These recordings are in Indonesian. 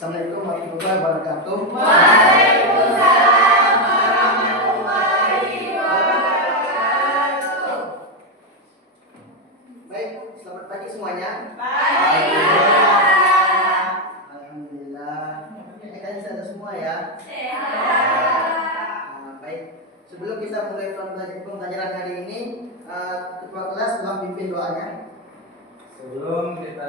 Assalamualaikum warahmatullahi wabarakatuh. Waalaikumsalam warahmatullahi wabarakatuh. Baik, selamat pagi semuanya. Pagi. Alhamdulillah. Ini kan ada semua ya. Sehat. Baik, sebelum kita mulai pembelajaran hari ini, ketua kelas tolong pimpin doanya. Sebelum kita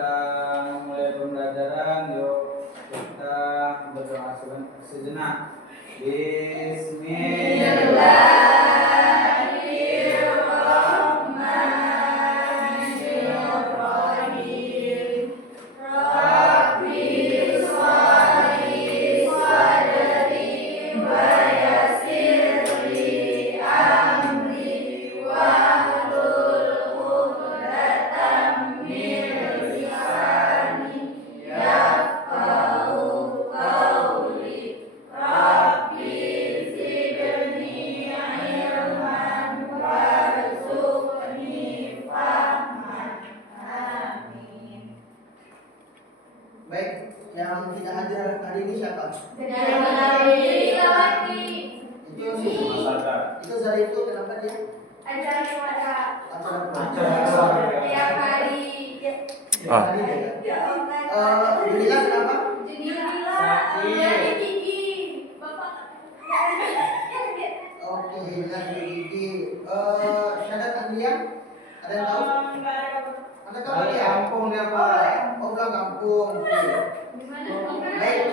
memulai pembelajaran, yuk kita berdoa sejenak. Bismillahirrahmanirrahim. Rabbi sholli sadri wa yassir li amri wahlul 'uqdatam min lisani yafqahu qawli. Rabbi zidni ilman warzuqni fahman. Amin. Baik, yang tidak hadir hari ini siapa? Itu Zari itu kenapa dia? Acara Tiap hari. Hari dia. Jumila kenapa? Jadi gigi. Bapak. Oke, Jumila dari gigi. Syahadat Andrian? Ada yang tahu? Ada tahu Dari dia? kampung dia Pak. Oh, enggak kampung. Oke. Baik.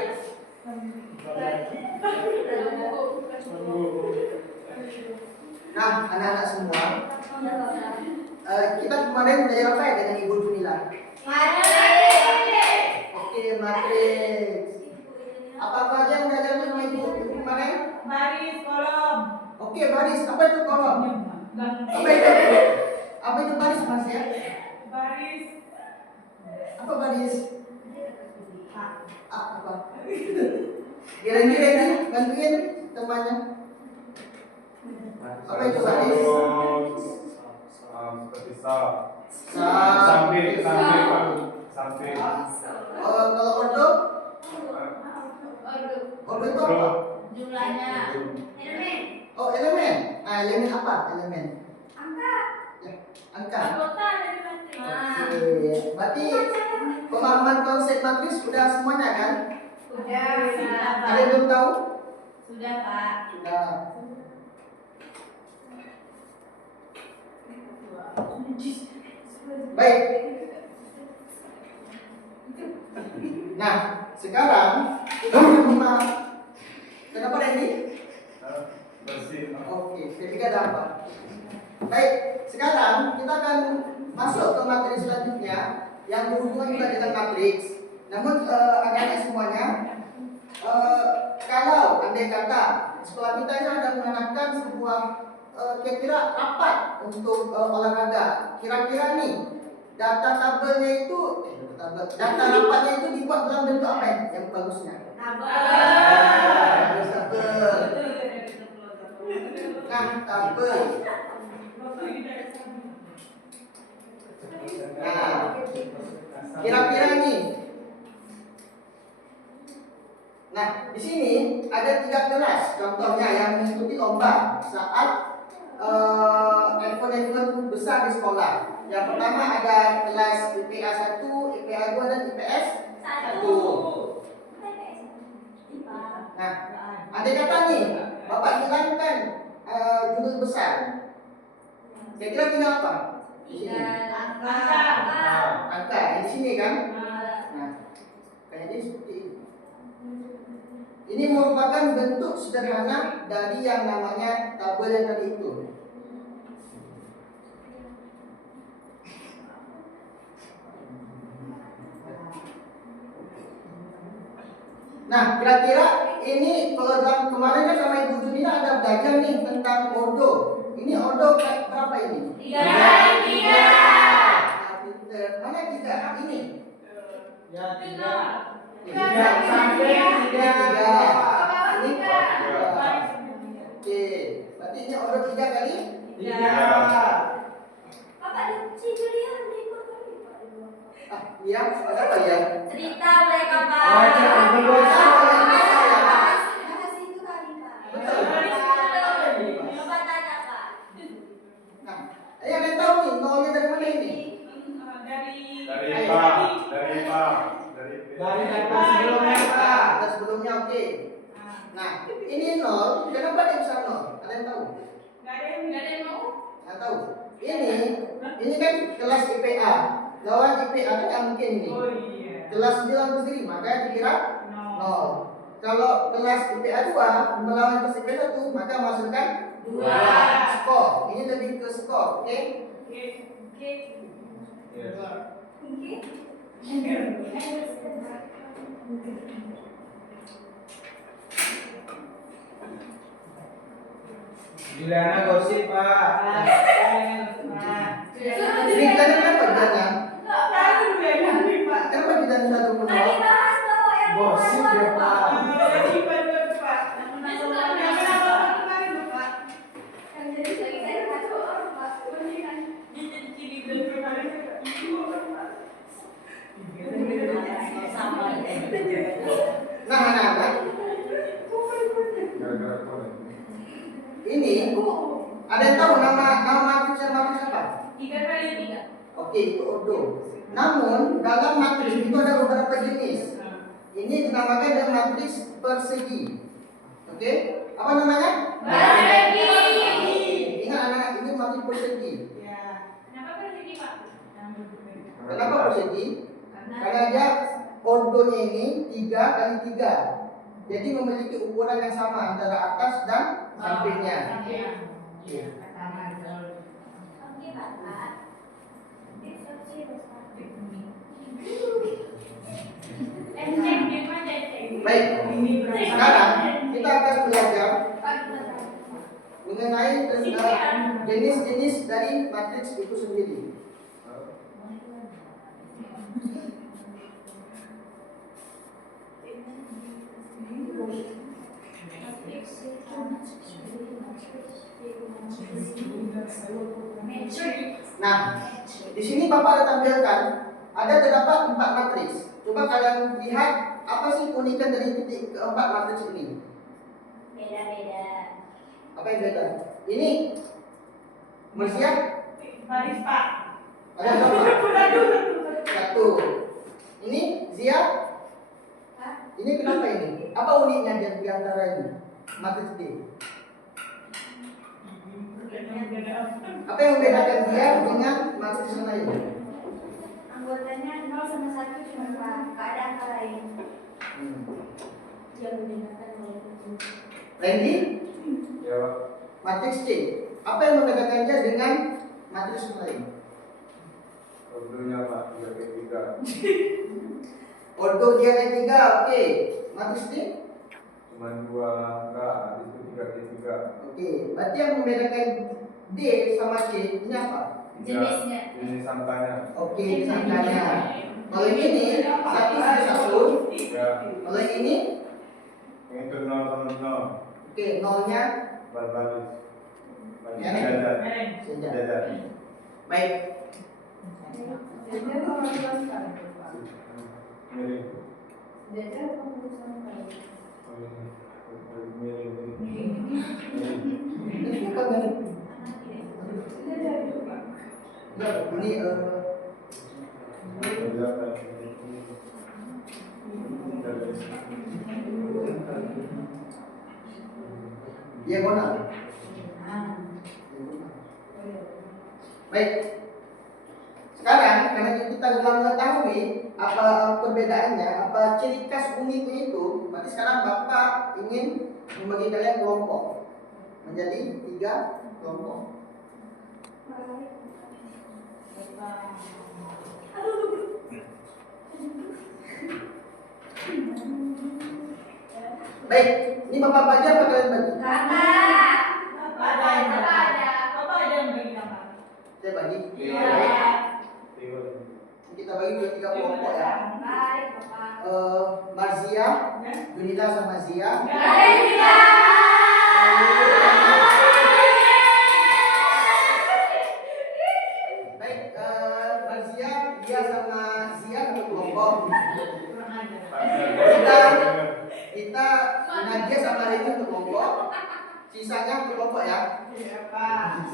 Nah, anak-anak semua, kita kemarin belajar apa ya dengan Ibu Jumila? Oke, matriks. Apa aja yang belajar sama Ibu kemarin? Baris, kolom. Oke, baris. Apa itu kolom? Apa itu baris, Mas ya? Baris. Apa baris? Apa? Kira-kira ini bantuin temannya. Apa itu baris? Seperti sal. Sampai. Pak. Sampai. Kalau ordo? Ordo itu apa? Jumlahnya. Oh, elemen. Nah, elemen apa? Elemen. Ya, angka. Oke. Berarti pemahaman konsep matriks sudah semuanya kan? Ada yang belum tahu? Sudah, Pak. Sudah. Baik. Nah, sekarang kenapa ada ini? Bersih. Oke, ketiga dapat. Baik, sekarang kita akan masuk ke materi selanjutnya yang berhubungan juga dengan matriks. Namun anak-anak semuanya, kalau andai kata sekolah kita ini ada mengadakan sebuah kira-kira rapat untuk olahraga, kira-kira nih data tabelnya itu data rapatnya itu dibuat dalam bentuk apa yang bagusnya? Tabel. Nah, tabel. Nah, kira-kira nih. Nah, di sini ada 3 kelas contohnya yang mengikuti lomba saat event-event besar di sekolah. Yang pertama ada kelas IPA 1, IPA 2 dan IPS 1. Nah, ada kata nih, Bapak hilangkan judul besar. Kira-kira tinggal apa? Di sini. Angka di sini kan? Nah, kayaknya seperti ini. Ini merupakan bentuk sederhana dari yang namanya tabel yang tadi itu. Nah, kira-kira ini kalau dalam kemarin kan sama Ibu Junina ada belajar nih tentang ordo. Ini ordo berapa ini? 3. Mana 3? Ini. Ya, 3. Sampai 3. Ini 3. Oke, berarti ini ordo 3 kali? 3. Bapak si Julian ikut kali, Pak. Iya, ada apa ya? Cerita boleh Kak, Pak. Baca, betul. Makasih itu kali, Pak. Betul. Coba tanya, Pak. Nah, ada yang tahu nih nolnya dari mana ini? Dari Pak, dari Pak, dari data sebelumnya, Pak. Data sebelumnya oke. Nah, ini nol. Kenapa dia bisa nol? Ada yang tahu? Nggak ada yang mau? Nggak tahu. Ini kan kelas IPA. Lawan IPA kan nggak mungkin ini. Oh iya. Kelas 9 itu sendiri, maka dikira No. nol. Kalau kelas IPA 2 melawan kelas IPA 1, maka masukkan 2. skor. Ini lebih ke skor, oke? Oke. Oke. Yes. Oke. Juliana gosip Pak. Ini tadi kenapa bidangnya? Kenapa bidang satu pun Tadi nol? bahas loh yang Gosip ya, Pak. Yang jadi saya kacau orang, Pak. Sama. Nah, anak-anak, Gara-gara kau. ini ada yang tahu nama matriks dan matriks apa? 3 kali 3. Oke, itu ordo. Namun dalam matriks itu ada beberapa jenis. Ini dinamakan dengan matriks persegi. Oke, apa namanya? Persegi. Ingat anak-anak, ini matriks persegi. Kenapa persegi, Pak? Kenapa persegi? Karena dia ordonya ini 3 kali 3. Jadi memiliki ukuran yang sama antara atas dan sampingnya. Oke, Iya. Pak. Baik, sekarang kita akan belajar mengenai jenis-jenis dari matriks itu sendiri. Nah, di sini Bapak ada tampilkan ada terdapat 4 matriks. Coba kalian lihat apa sih keunikan dari titik keempat matriks ini? Beda-beda. Apa yang beda? Ini Mersia Baris, Pak. ada berapa? 1. Ini Zia. Ini kenapa ini? Apa uniknya di antara ini? Matriks D. Apa yang membedakan dia dengan matriks yang lain? Anggotanya 0 sama 1 cuma Pak. Nggak ada angka lain. Yang membedakan 0. Randy, Ya, Pak. matriks C. Apa yang membedakan dia dengan matriks yang lain? Ordonya Pak, 3 Ordo dia ada 3, oke. Matriks D? Cuma 2 angka, habis itu 3 Oke. Berarti yang membedakan D sama C ini apa? Jenisnya. Jenis angkanya. Oke, disangkanya. Kalau yang ini 1 1. Ya, Kalau yang ini, yang itu 0 sama 0. oke, nolnya Baris. Baris Ya, jajar. saja. Jajar. Baik. Miring. Ini apa ini? Enggak, ini diagonal. Baik. Sekarang karena kita sudah mengetahui apa perbedaannya, apa ciri khas uniknya itu, berarti sekarang Bapak ingin membagi kalian kelompok menjadi 3 kelompok. Baik, ini Bapak bagi apa kalian bagi? Kakak. Ada yang Kakak ada. Bapak ada yang bagi kakak. Saya bagi. Iya. Kita bagi ke 3 kelompok ya. Baik, Bapak. Marzia, Junita sama Zia. Baik, Marzia, dia sama isian satu kelompok. Kurang ajar. Kita Nadia sama Reni satu kelompok. Sisanya satu kelompok ya. Iya, Pak.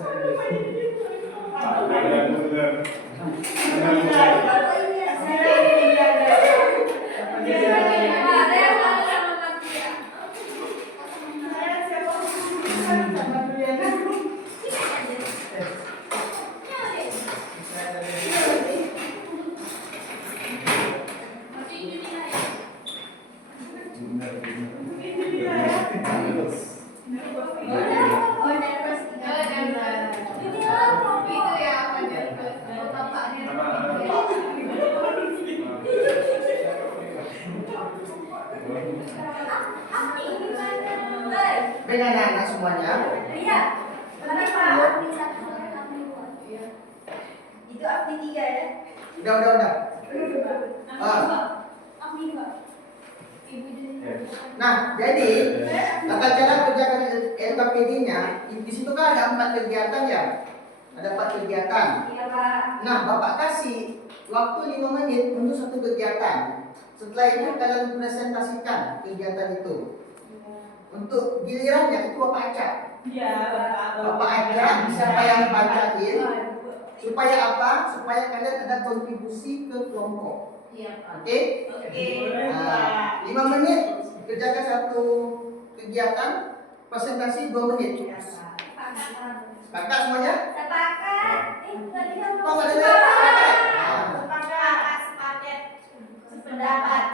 Dengan anak semuanya. Iya. Kenapa? Itu Abdi 3 ya? Udah. Nah, jadi tata cara kerja LKPD-nya di situ kan ada 4 kegiatan ya. Ada 4 kegiatan. Iya, Pak. Nah, Bapak kasih waktu 5 menit untuk satu kegiatan. Setelah itu kalian presentasikan kegiatan itu. Untuk gilirannya itu Bapak acak. Iya, Bapak acak siapa yang bacain. Supaya apa? Supaya kalian ada kontribusi ke kelompok. Iya, Pak. Oke? Oke. Nah, 5 menit kerjakan satu kegiatan, presentasi 2 menit. Sepakat semuanya? Sepakat. Tadi kan Kok nggak ada? Sepakat. sepakat. Sependapat.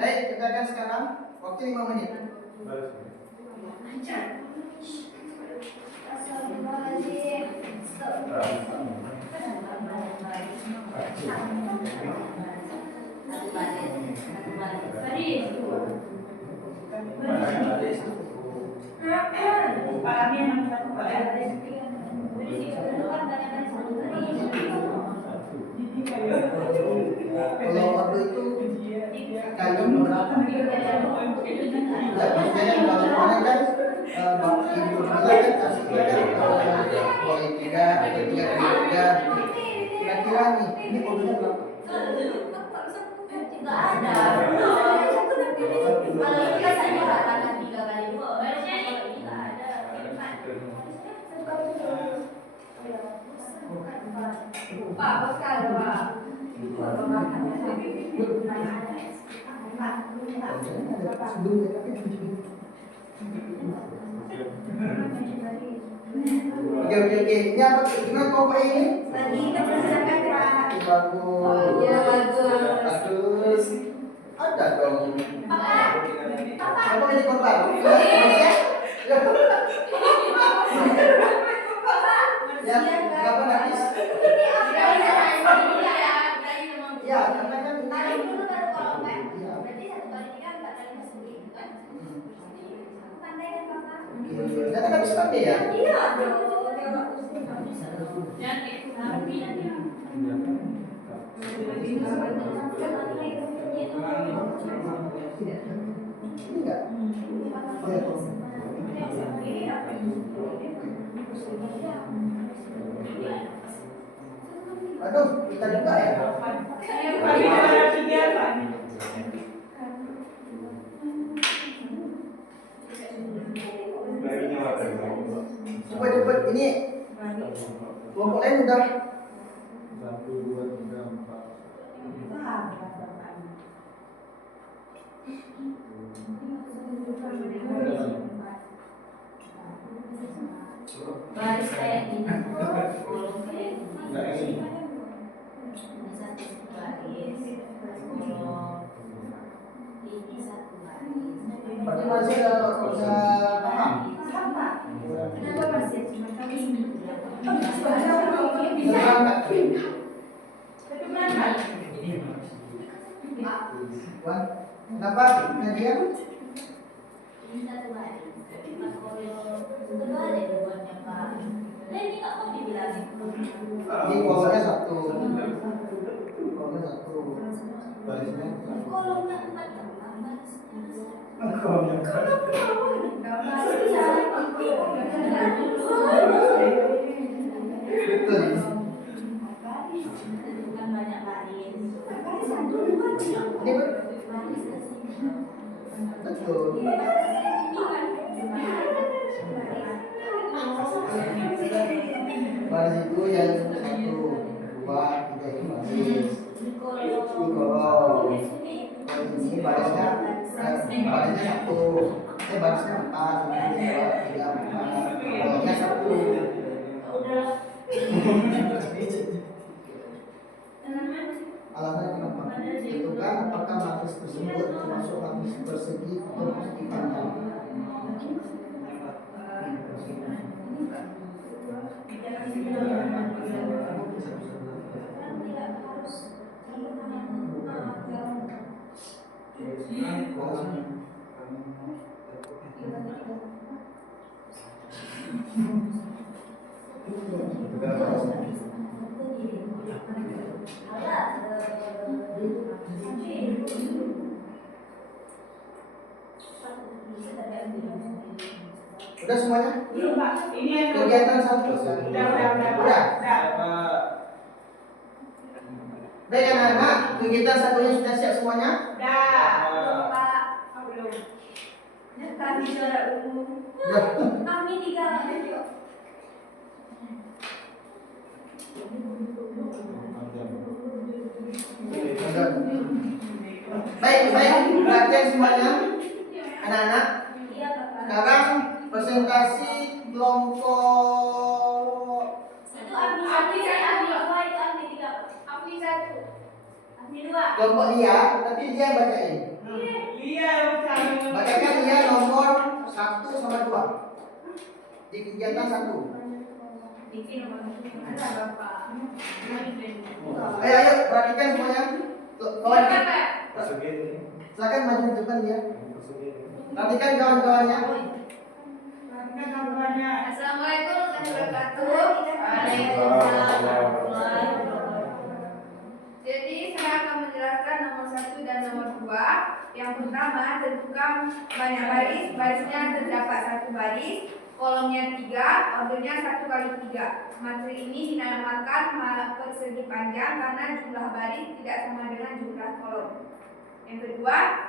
Baik, kerjakan sekarang. Waktu 5 menit. Astagfirullahaladzim. Pak Amin yang satu Pak ya. Kalau waktu itu kali berapa? Ya, biasanya kalau kemarin kan ibu bilang kan kasih poin 3 atau 3 kali 3. Kira-kira nih, ini poinnya berapa? Nggak ada. Kalau biasanya rata-rata 3 kali 2. Harusnya ini nggak ada. Pak, Oscar, Pak. Oke. Ini apa? Gimana kelompok ini? Lagi mempersiapkan, Pak. Bagus. Ya, bagus. Bagus. Ada dong. Apa? Apa ini korban? Manusia? Ya, kenapa nangis? Ya, karena kan ini. Ternyata nggak bisa pakai ya? Enggak. Aduh, kita juga ya. Paling ada 3 Pak. Cepet ini kelompok lain udah. 1, 2, 3, 4. Baris kayak gini. Nggak ini. Ini satu baris. Kalau ini satu baris. Berarti masih udah paham. Kenapa masih cuma kami Udah berangkat. Tapi berangkat. Wan, kenapa Nadia? ini satu baris. Kalau kedua ada dibuatnya Pak. Nah ini nggak mau dibilangin. Ini kolomnya satu. Kolomnya satu. Barisnya. Kolomnya 4 Kolomnya. Betul. bukan banyak baris. Ini betul. Baris itu yang 1, 2, 3 itu baris. Ini kolom. Ini barisnya 1. Barisnya 4, 2, 3, 4. Kolomnya 1. Alasan kenapa? Tentukan apakah matris tersebut termasuk matris persegi atau persegi panjang. Udah semuanya? Belum, Pak. Ini yang Kegiatan 1. udah. Baik anak-anak, kegiatan 1-nya sudah siap semuanya? Udah. Pak. Belum. Kami juara umum. Kami 3 yuk. Baik, perhatian semuanya anak-anak. Iya, Bapak. Sekarang presentasi kelompok Itu Ami 2 itu Ami 3. Ami 1. Ami 2. kelompok Lia, tapi dia yang bacain. Iya, betul. Bacakan Lia nomor 1 sama 2 di kegiatan 1. Bikin nomor 1 ada Bapak. Ayo perhatikan semuanya. Kawan, Persegi ini. silakan maju ke depan dia. Perhatikan kawan-kawannya. Assalamualaikum warahmatullahi wabarakatuh. Waalaikumsalam. Jadi saya akan menjelaskan nomor 1 dan nomor 2. Yang pertama, tentukan banyak baris. Barisnya terdapat 1 baris, kolomnya 3, ordernya 1 kali 3. Materi ini dinamakan persegi panjang karena jumlah baris tidak sama dengan jumlah kolom. Yang kedua,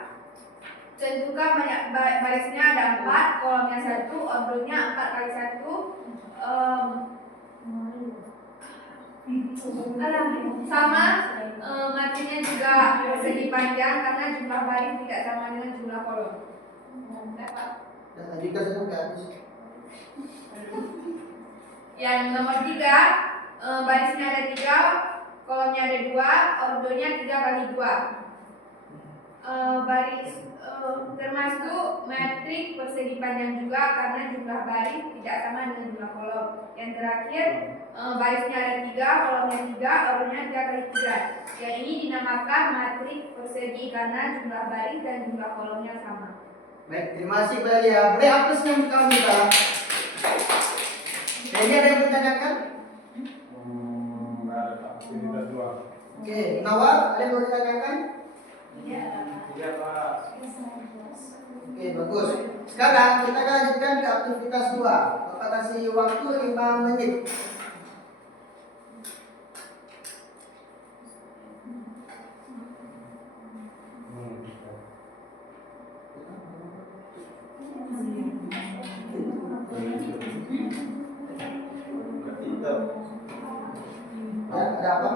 tentukan banyak barisnya ada 4, kolomnya 1, ordernya 4 kali 1. Sama materinya juga persegi panjang karena jumlah baris tidak sama dengan jumlah kolom. Dapat. Dan lanjutkan sampai habis. Yang nomor 3, barisnya ada 3, kolomnya ada 2, ordernya 3 kali 2. Baris termasuk metrik persegi panjang juga karena jumlah baris tidak sama dengan jumlah kolom. Yang terakhir, barisnya ada 3, kolomnya 3, ordernya 3 kali 3. Yang ini dinamakan matrik persegi karena jumlah baris dan jumlah kolomnya sama. Baik, terima kasih Mbak Lia. Boleh hapusnya muka kita. Jadi ada yang bertanyakan? Nggak ada Pak. Aktivitas 2. Oke, Nawar, ada yang mau ditanyakan? Iya. Iya Pak. Oke, bagus. Sekarang kita akan lanjutkan ke aktivitas 2. Bapak kasih waktu 5 menit. Ya, ada apa?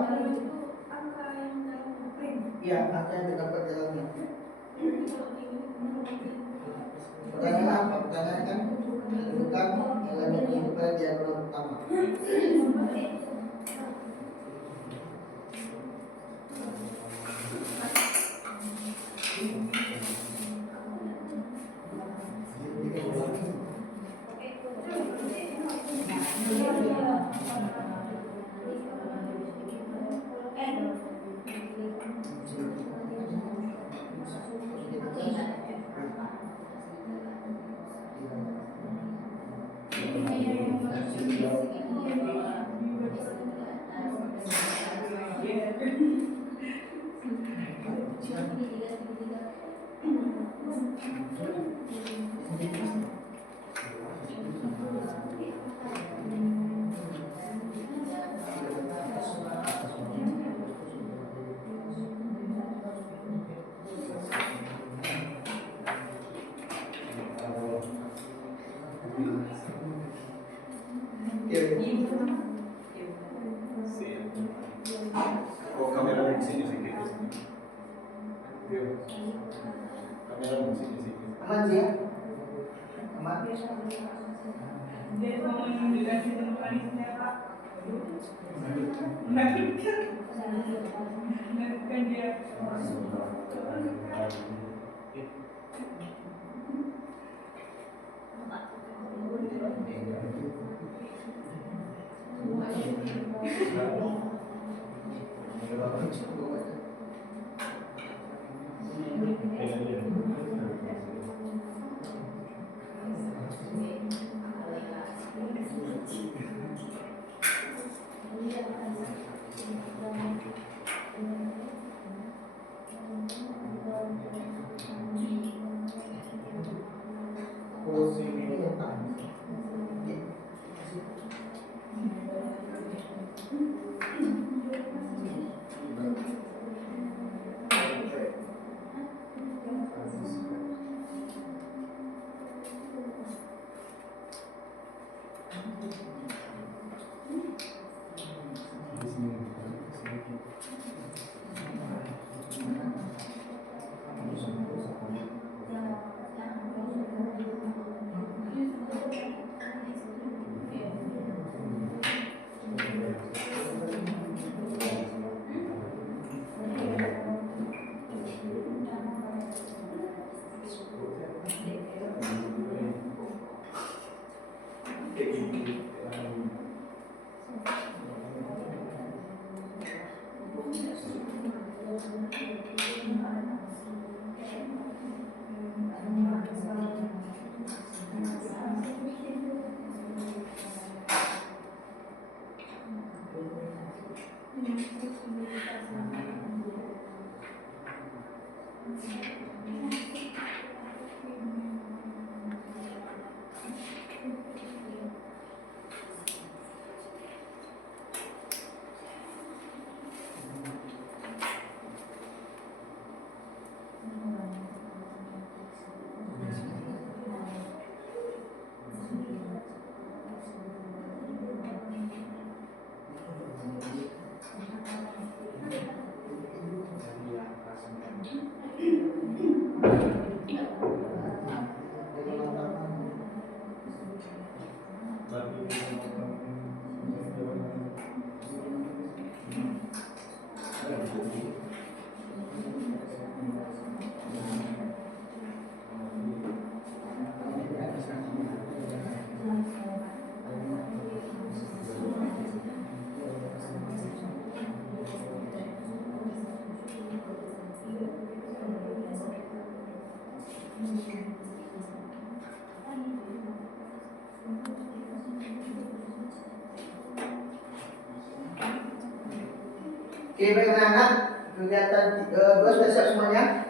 Iya, apa yang terdapat dalamnya? Pertanyaan apa? Pertanyaan kan? Bukan elemen kehidupan diagram utama. Sini sedikit. Yuk. Kamera sini sedikit. Aman sih ya? Aman. Dia mau menunjukkan senyum manisnya, Pak. Menakutkan. Menakutkan dia. Oke, baik anak-anak, kegiatan 2 sudah siap semuanya?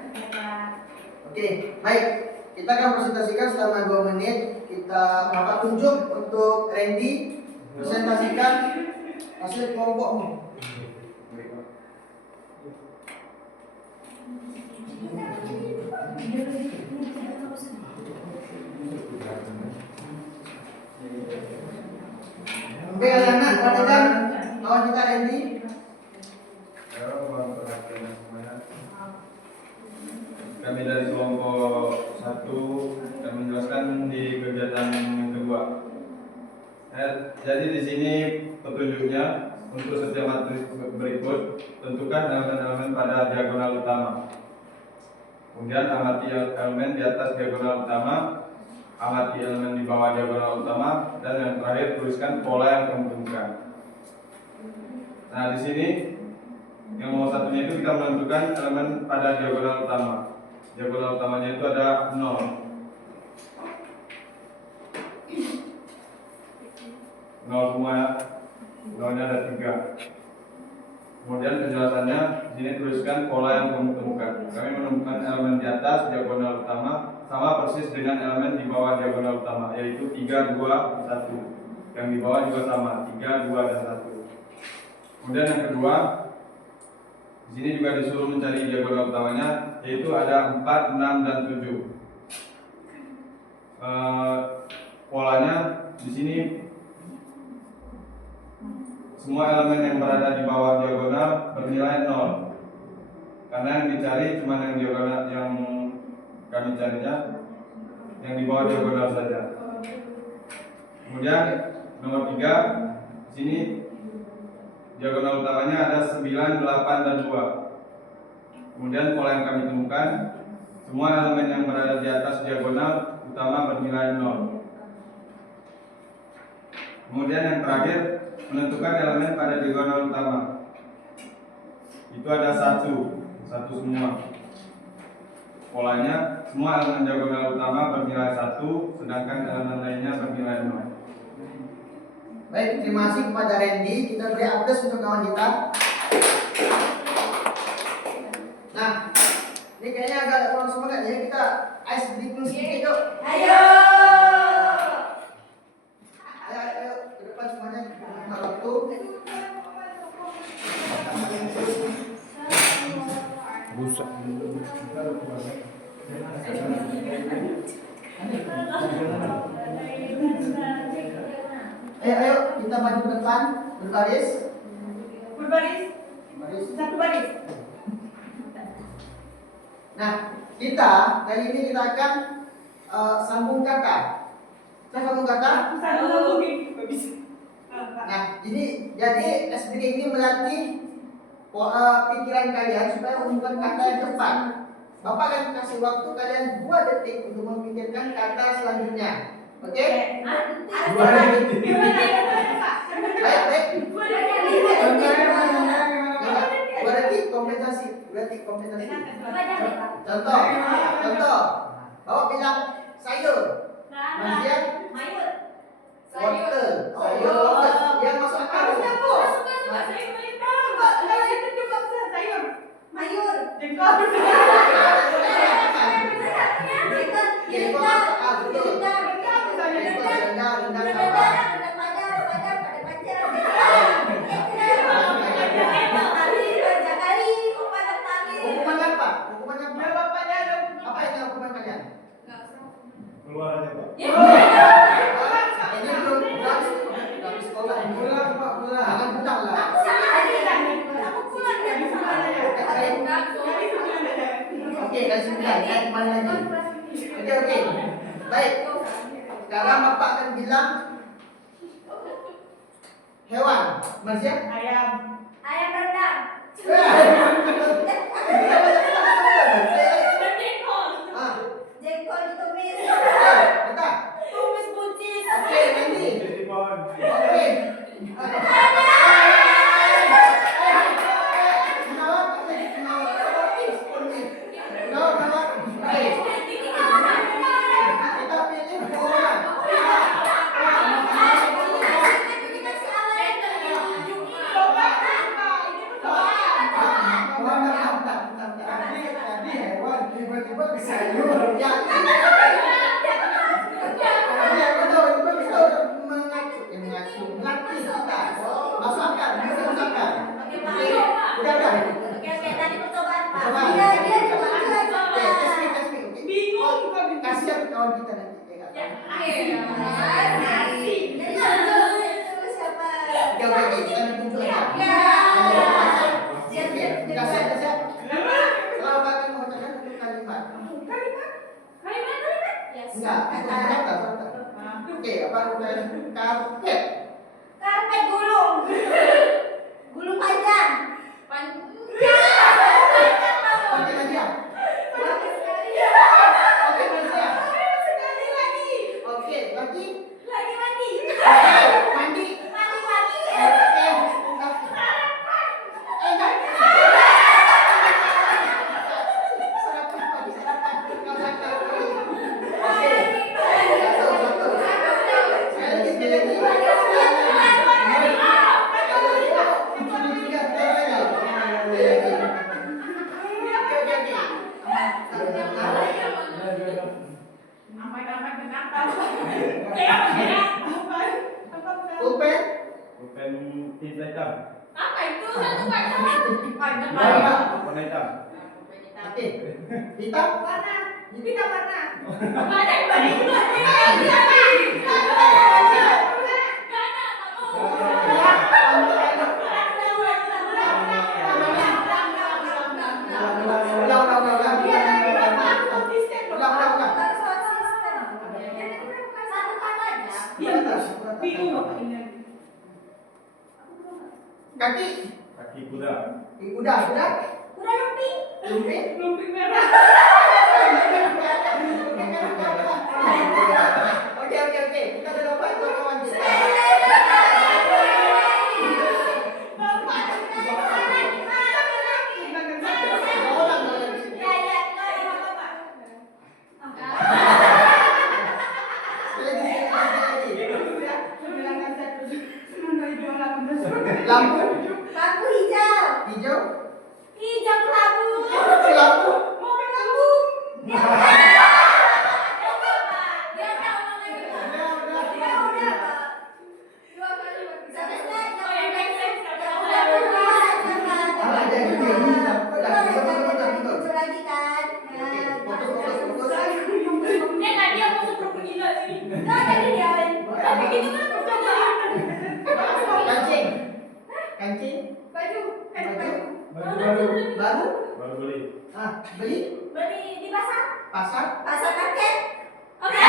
Oke, baik. Kita akan presentasikan selama 2 menit. Kita dapat tunjuk untuk Randy presentasikan hasil kelompokmu. Oke, anak-anak, perhatikan kawan kita Randy. Kami dari kelompok 1 akan menjelaskan di kegiatan yang kedua. Jadi di sini petunjuknya untuk setiap matris berikut tentukan elemen-elemen pada diagonal utama. Kemudian amati elemen di atas diagonal utama, amati elemen di bawah diagonal utama, dan yang terakhir tuliskan pola yang kamu temukan. Nah di sini yang nomor satunya itu kita menentukan elemen pada diagonal utama. Diagonal utamanya itu ada 0. 0 semua ya. 0-nya ada 3. Kemudian penjelasannya di sini tuliskan pola yang kamu temukan. Kami menemukan elemen di atas diagonal utama sama persis dengan elemen di bawah diagonal utama, yaitu 3, 2, 1. Yang di bawah juga sama, 3, 2, dan 1. Kemudian yang kedua, di sini juga disuruh mencari diagonal utamanya, yaitu ada 4, 6, dan 7. Polanya di sini semua elemen yang berada di bawah diagonal bernilai 0. karena yang dicari cuma yang diagonal, yang kami carinya yang di bawah diagonal saja. Kemudian nomor 3, di sini diagonal utamanya ada 9, 8, dan 2. Kemudian pola yang kami temukan, semua elemen yang berada di atas diagonal utama bernilai 0. Kemudian yang terakhir, menentukan elemen pada diagonal utama. Itu ada 1 semua. Polanya, semua elemen diagonal utama bernilai 1, sedangkan elemen lainnya bernilai 0. Baik, terima kasih kepada Randy. Kita beri aplaus untuk kawan kita. Nah, ini kayaknya agak kurang semangat ya. Kita ice breaking sedikit yuk. Ayo. Ayo, ke depan semuanya. Kita waktu. Rusak. Ayo, kita maju ke depan, berbaris. Berbaris. Baris. Satu baris. Nah, kita kali ini kita akan sambung kata. Kita sambung kata. Satu gini. Bisa. Nah, ini jadi SBD ini melatih pikiran kalian supaya menemukan kata yang tepat. Bapak akan kasih waktu kalian 2 detik untuk memikirkan kata selanjutnya. Oke? 2 detik. Baik. 2 detik kompensasi. 2 detik kompensasi. Contoh. Bapak bilang sayur. Kemudian wortel. Sayur. Yang masuk akal. Hukuman apa? Apa ini hukuman kalian? Keluar aja, Pak. Ini belum sekolah. Pulang, Pak, pulang. Jangan pulang lah. Oke, kasih pulang. Kan kembali lagi. Oke. Baik. Sekarang Bapak akan bilang hewan. Marsya? Ayam. Ayam rendang. Jengkol ditumis. Bentar. Tumis buncis. Oke, nanti. Di pohon. Oke. Kita pilih bola. Tadi hewan tiba-tiba ke sayur. Ya. Iya betul, itu bisa mengacu, melatih kita. Masuk akal, bisa masuk akal. Oke, udah. Oke, tadi percobaan Pak. Coba. Dia coba. Oke, tes me. Bingung kok. Kasihan kawan kita nanti. Oke, kita tunjuk aja. Kasihan. Kalau bakal mengucapkan satu kalimat. Enggak, itu kata. Oke, apa udah karpet? Karpet gulung. Gulung panjang. Oke, Nadia. Oke, Nadia. Oke, lagi. Mandi. Pulpen. Pulpen tinta hitam. Warna hitam. Oke. Hitam. Udah. Udah lumping. Lumping. Lumping merah. Oke. Kita udah dapat jawaban kita. Lampu Lampu hijau. hijau. Hijau kelabu. Lampu. Mobil lampu. Dia tahu lagi. Ya udah, Pak. Dua kali berarti. Selesai. Oh, ya, make sense. Ah, ada yang ini. Lucu lagi kan? Fokus. Dia nggak dia mau super gila sih. Nah, tadi dia. Tapi gitu kan percobaan. Kancing. Baju. Baju. Baru. Baru beli. Beli Beli di pasar. pasar. Pasar market. Oke.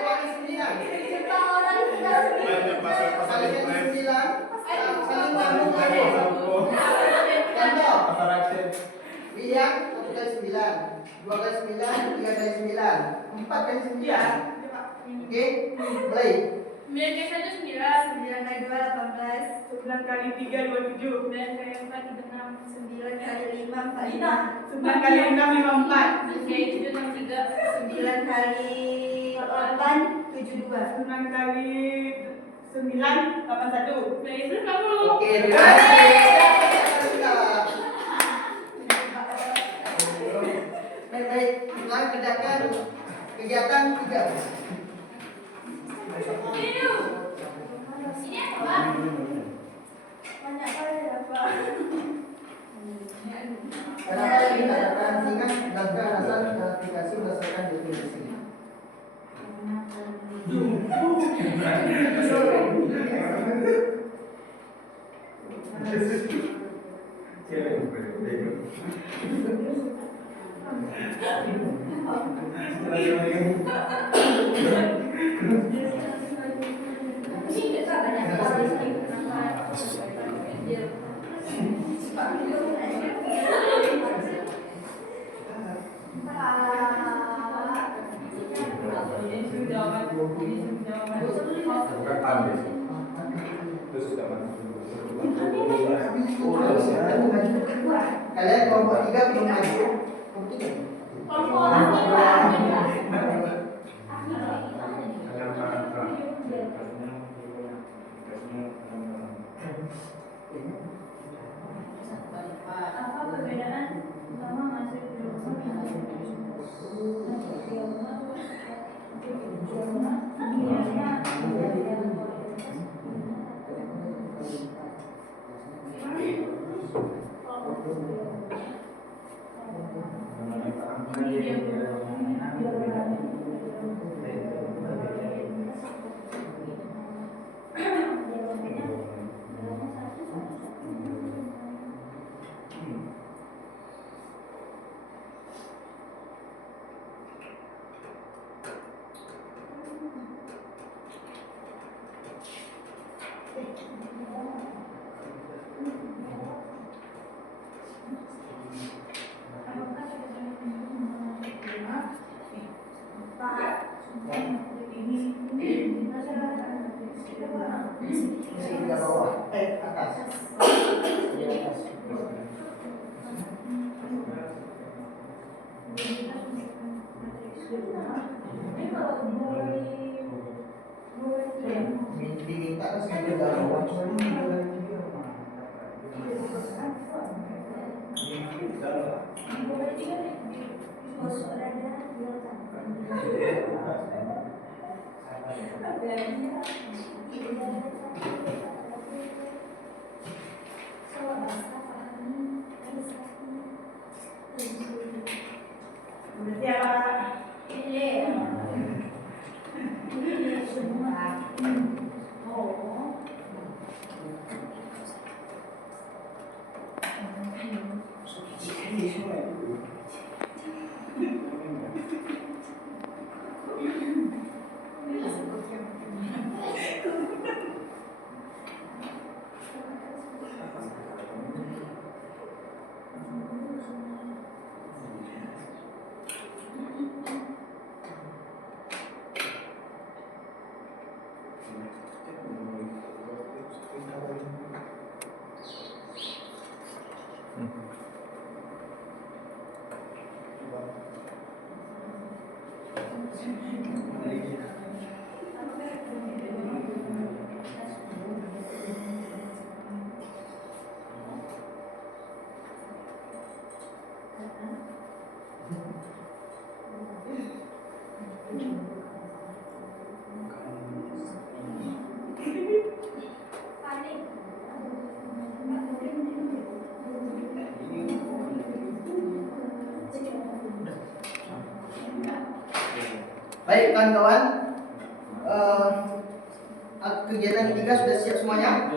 Kali 9. Jumpa orang tinggal sendiri. Banyak pasar Kali ekspres. 9. Saling nyambung lagi. Contoh. Pasar aktif. Lihat 1 kali 9, 2 kali 9, 3 kali 9, 4 kali 9. Iya. Oke, mulai. 9 kali 1 9. 9 kali 2 18. 9 kali 3 27. 9 kali 4 36. 9 kali 5 45. 9 kali 6 54. 9 kali 8 72. 9 kali 9 81. Dari itu kamu. Oke, terima kasih. Baik, sekarang kerjakan kegiatan 3. Ini apa? Banyak kali ya, Pak. Kenapa ini katakan singkat berdasarkan asal aplikasi berdasarkan definisi. Bukan habis. Terus sudah masuk. Kalian kelompok 3 belum maju. Kelompok orang ini apa perbedaan utama masuk diminta terus kita jawab. kawan-kawan? Kegiatan ketiga sudah siap semuanya?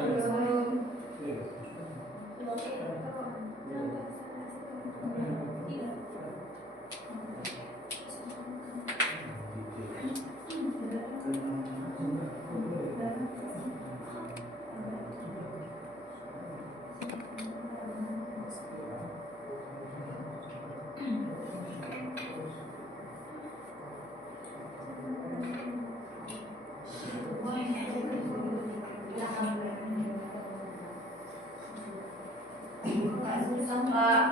Susah Pak.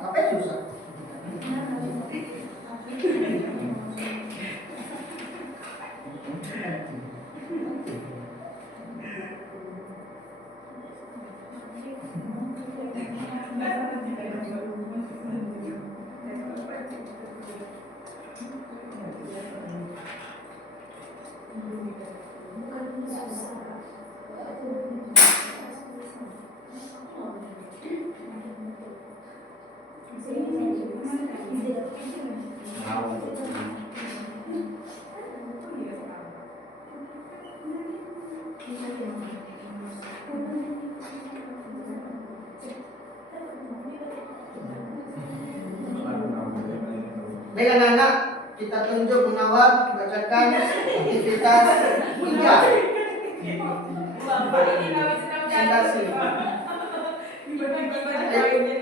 Apa yang susah? Baik anak-anak, kita tunjuk Munawar bacakan aktivitas 3. Presentasi.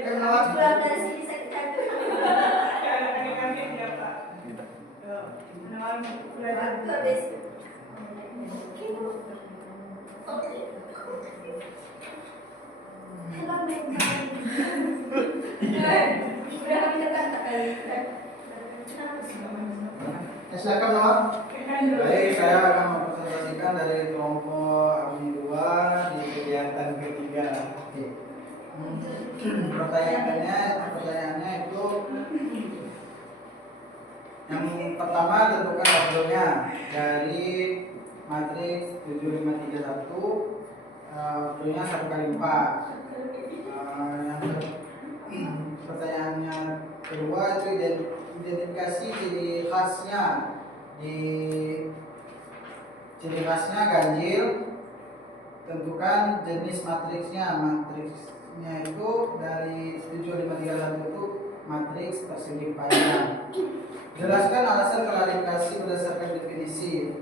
Munawar. Pulang dari sini sakit hati. Waktu habis. Udah kami kata kali. Silakan Munawar. Baik, saya akan mempresentasikan dari kelompok AMI 2 di kegiatan ketiga. Pertanyaannya itu yang pertama tentukan ordonya dari matriks 7531. Ordonya 1 kali 4. Pertanyaannya kedua itu identifikasi ciri khasnya. Di ciri khasnya ganjil, tentukan jenis matriksnya. Matriksnya itu dari 7531 itu matriks persegi panjang. Jelaskan alasan klarifikasi berdasarkan definisi.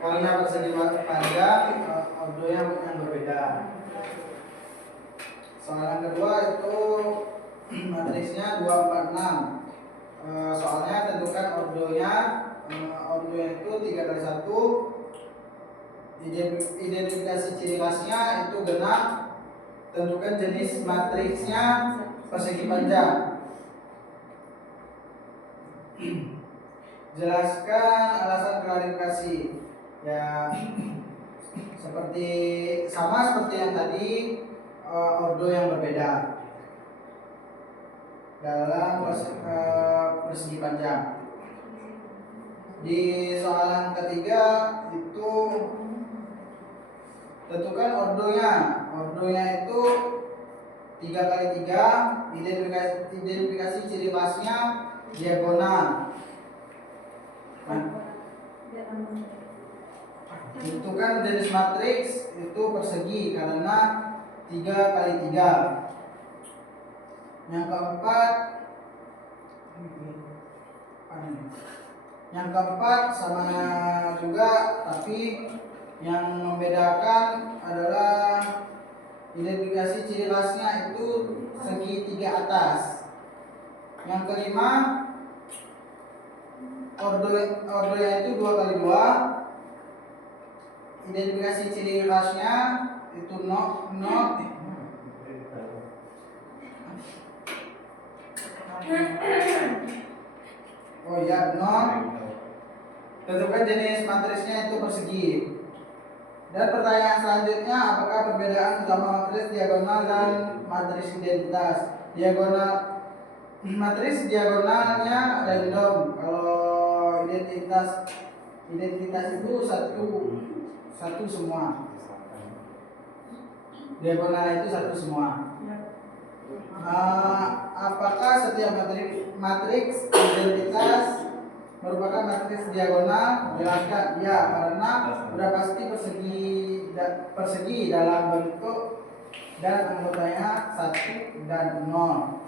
Karena persegi panjang, ordonya yang berbeda. Soalan kedua itu matriksnya 246. Soalnya tentukan ordonya. Ordonya itu 3 kali 1. Identifikasi ciri khasnya itu genap. Tentukan jenis matriksnya persegi panjang. Jelaskan alasan klarifikasi. Ya, sama seperti yang tadi, ordo yang berbeda dalam persegi panjang. Di soalan ketiga itu tentukan ordonya. Ordonya itu 3 kali 3. Identifikasi ciri khasnya diagonal. Tentukan jenis matriks itu persegi karena 3 kali 3. Yang keempat sama juga, tapi yang membedakan adalah identifikasi ciri khasnya itu segi 3 atas. Yang kelima, ordonya itu 2 kali 2. Identifikasi ciri khasnya itu not. Oh ya, not. Tentukan jenis matriksnya itu persegi. Dan pertanyaan selanjutnya, apakah perbedaan utama matriks diagonal dan matriks identitas? Matriks diagonalnya random. Kalau identitas itu satu semua. Diagonal itu satu semua. Apakah setiap matriks identitas merupakan matriks diagonal? Jelaskan. Ya, karena sudah pasti persegi dalam bentuk dan anggotanya 1 dan 0.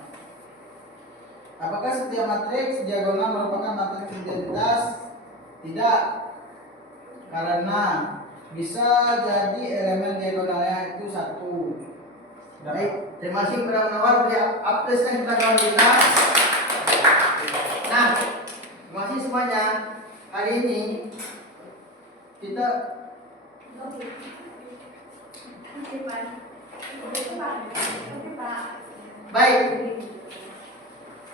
Apakah setiap matriks diagonal merupakan matriks identitas? Tidak, karena bisa jadi elemen diagonalnya itu 1. Baik, terima kasih kepada penawar beri apresiasi kepada kawan kita. Nah, terima kasih semuanya. Hari ini kita baik.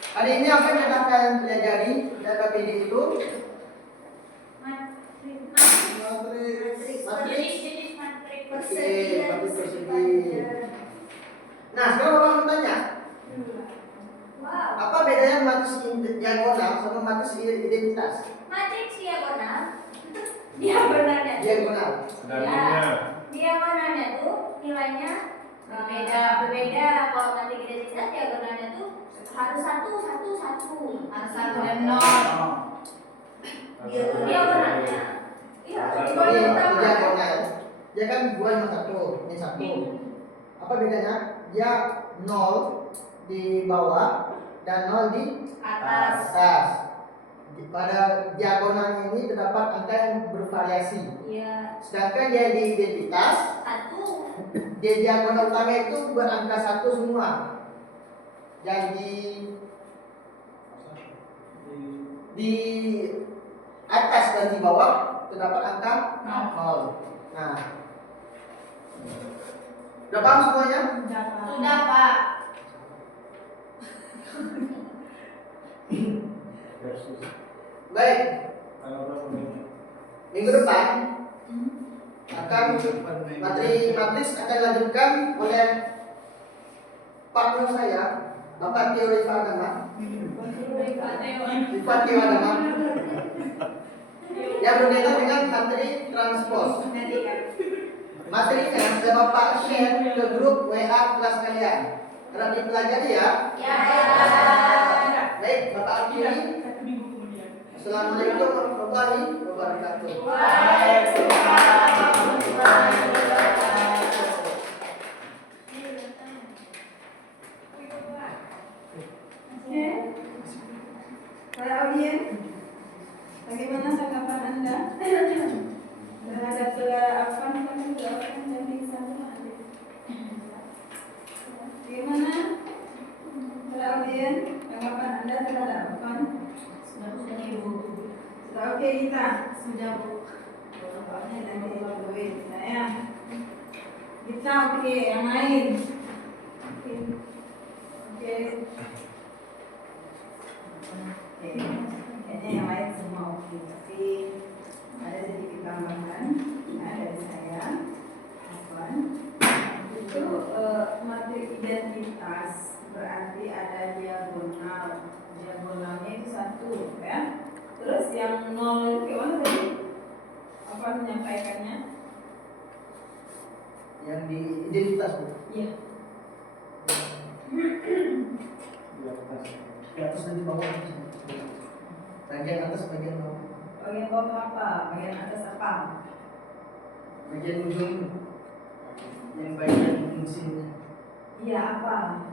Hari ini apa yang kita akan pelajari data PD itu? Jenis matriks Persegi. Nah, sekarang orang bertanya, Wow. apa bedanya matriks diagonal sama matriks identitas? Matriks diagonalnya Diagonal. diagonalnya tuh nilainya berbeda. Kalau matriks identitas diagonalnya tuh harus satu dan nol. Diagonalnya iya Ini utama. diagonal. Dia kan 2 sama 1, ini 1. Apa bedanya? Dia 0 di bawah dan 0 di Atas. atas. Pada diagonal ini terdapat angka yang bervariasi. Iya. Sedangkan dia di identitas, Satu. di diagonal utama itu berangka 1 semua. Dan di atas dan di bawah terdapat angka 0. Nah, udah paham semuanya? Sudah Pak. Baik, minggu depan akan matriks akan dilanjutkan oleh partner saya, Bapak Teori Agama, Bupati Agama, yang berkaitan dengan materi transpose. Materinya sudah Bapak share ke grup WA kelas kalian. Harap dipelajari ya. Ya. Baik, Bapak akhiri. Satu minggu kemudian. Assalamualaikum warahmatullahi wabarakatuh. Para audiens, bagaimana tanggapan Anda terhadap saudara Afan dan bagaimana para audiens tanggapan Anda terhadap Afan? Sudah Ibu. Sudah oke kita? Sudah Bu. Pokoknya nanti ditulis saya. Kita oke, yang lain. Oke. Oke. Oke, kayaknya yang lain semua oke, tapi ada sedikit tambahan dari saya. Afan itu matriks identitas berarti ada diagonalnya itu 1 ya. Terus yang 0 itu gimana tadi? Apa menyampaikannya? Yang di identitas, Bu. Iya. Di atas dan di bawah. Bagian atas, bagian bawah. Bagian bawah apa? Bagian atas apa? Bagian ujung yang bagian fungsinya. Iya apa?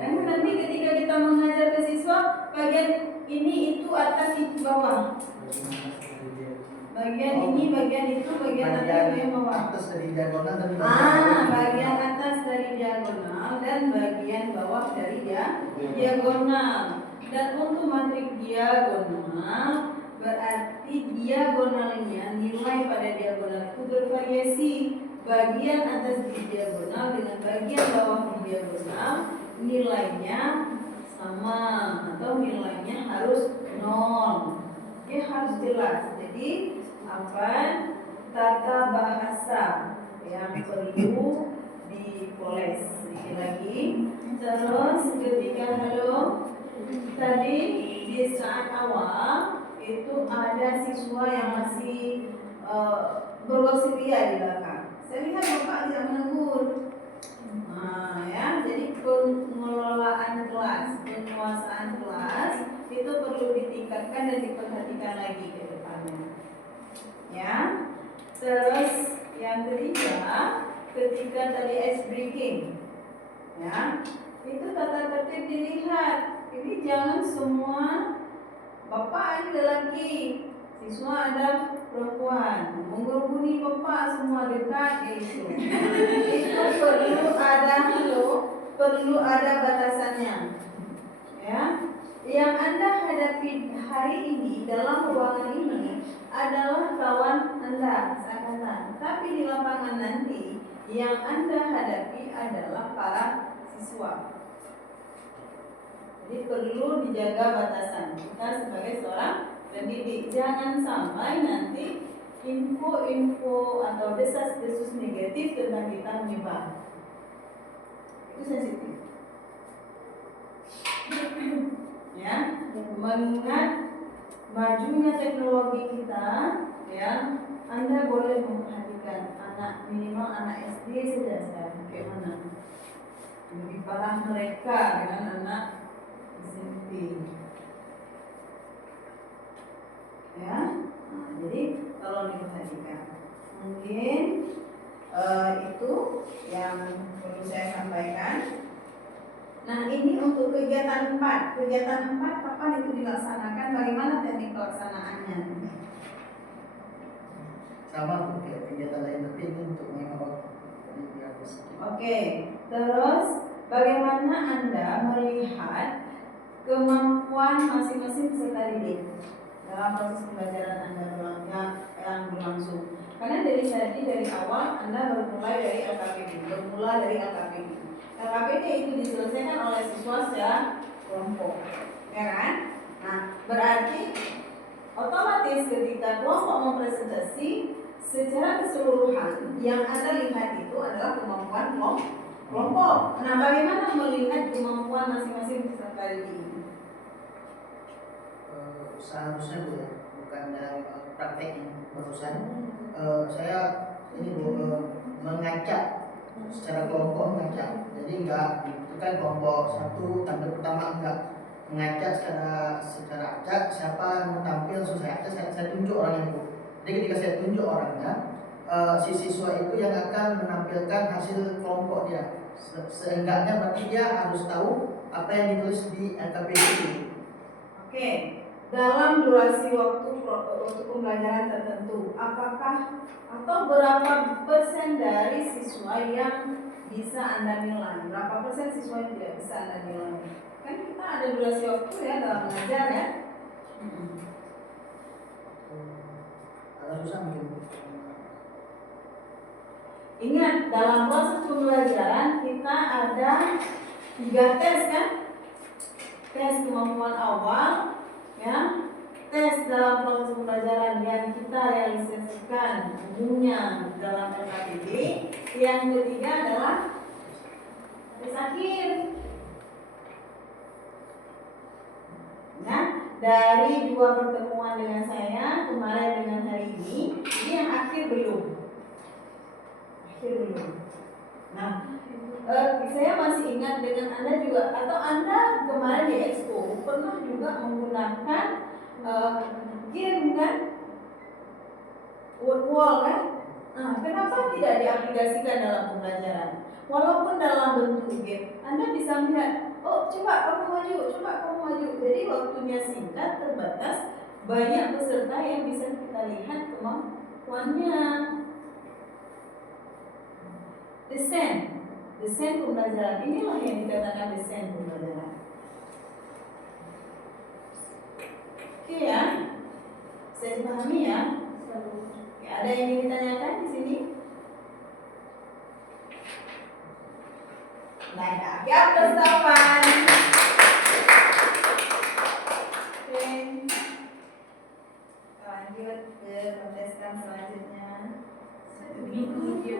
Dan nanti ketika kita mengajar ke siswa, bagian ini itu atas itu bawah. Bagian ini, bagian itu, bagian atas, bagian bawah. Atas dari diagonal dan Bagian atas dari diagonal dan bagian bawah dari diagonal. Dan untuk matriks diagonal berarti diagonalnya, nilai pada diagonal itu bervariasi. Bagian atas di diagonal dengan bagian bawah di diagonal nilainya sama atau nilainya harus 0. Oke, harus jelas. Jadi apa tata bahasa yang perlu dipoles sedikit lagi. Terus ketika tadi di saat awal itu ada siswa yang masih bergosipia di belakang. Saya lihat Bapak tidak menegur. Nah, ya, jadi pengelolaan kelas, penguasaan kelas itu perlu ditingkatkan dan diperhatikan lagi ke depannya. Ya. Terus yang ketiga, ketika tadi ice breaking, ya, itu tata tertib dilihat. Ini jangan semua Bapak ada lelaki, siswa ada perempuan, mengguruni Bapak semua dekat itu. Itu perlu ada batasannya. Ya. Yang Anda hadapi hari ini dalam ruangan ini adalah kawan Anda seangkatan. Tapi di lapangan nanti yang Anda hadapi adalah para siswa. Jadi perlu dijaga batasan kita sebagai seorang pendidik. Jangan sampai nanti info-info atau desas-desus negatif tentang kita menyebar. Itu sensitif. Ya, mengingat majunya teknologi kita, ya, Anda boleh memperhatikan anak minimal anak SD saja sekarang bagaimana. Lebih parah mereka dengan anak SMP. Ya, jadi tolong diperhatikan. Mungkin itu yang perlu saya sampaikan. Nah, ini untuk kegiatan 4. Kegiatan 4 kapan itu dilaksanakan? Bagaimana teknik pelaksanaannya? Sama kayak kegiatan lain, tapi ini untuk mengawal. Oke, terus bagaimana Anda melihat kemampuan masing-masing peserta didik dalam proses pembelajaran Anda yang berlangsung? Karena dari awal Anda bermula dari LKPD. LKPD itu diselesaikan oleh siswa secara kelompok, ya kan? Nah, berarti otomatis ketika kelompok mempresentasi secara keseluruhan yang Anda lihat itu adalah kemampuan kelompok. Nah, bagaimana melihat kemampuan masing-masing peserta didik ini? Seharusnya Bu, ya, bukan dalam praktek barusan. Saya ini Bu, mengacak secara kelompok, mengacak. Jadi enggak ditentukan kelompok satu tampil pertama, enggak mengacak secara acak siapa yang mau tampil langsung saya acak, saya tunjuk orangnya Bu. Jadi ketika saya tunjuk orangnya, si siswa itu yang akan menampilkan hasil kelompok dia. Seenggaknya berarti dia harus tahu apa yang ditulis di LKPD itu. Oke, dalam durasi waktu pembelajaran tertentu, apakah atau berapa persen dari siswa yang bisa Anda nilai? Berapa persen siswa yang tidak bisa Anda nilai? Kan kita ada durasi waktu ya dalam mengajar ya. Agak susah mungkin. Ingat, dalam proses pembelajaran kita ada 3 tes kan? Tes kemampuan awal, ya, tes dalam proses pembelajaran yang kita realisasikan umumnya dalam LKPD. Yang ketiga adalah tes akhir. Nah, dari 2 pertemuan dengan saya kemarin dengan hari ini yang akhir belum. Nah, saya masih ingat dengan Anda juga, atau Anda kemarin di Expo pernah juga menggunakan game kan, word wall kan. Nah, kenapa tidak diaplikasikan dalam pembelajaran? Walaupun dalam bentuk game, Anda bisa melihat, oh coba kamu maju. Jadi waktunya singkat, terbatas, banyak peserta yang bisa kita lihat kemampuannya. Desain pembelajaran, inilah yang dikatakan desain pembelajaran. Oke ya, saya dipahami ya. Oke, ada yang ingin ditanyakan di sini? Nah, ya persiapan. Oke, lanjut ke kontestan selanjutnya. Begitu dia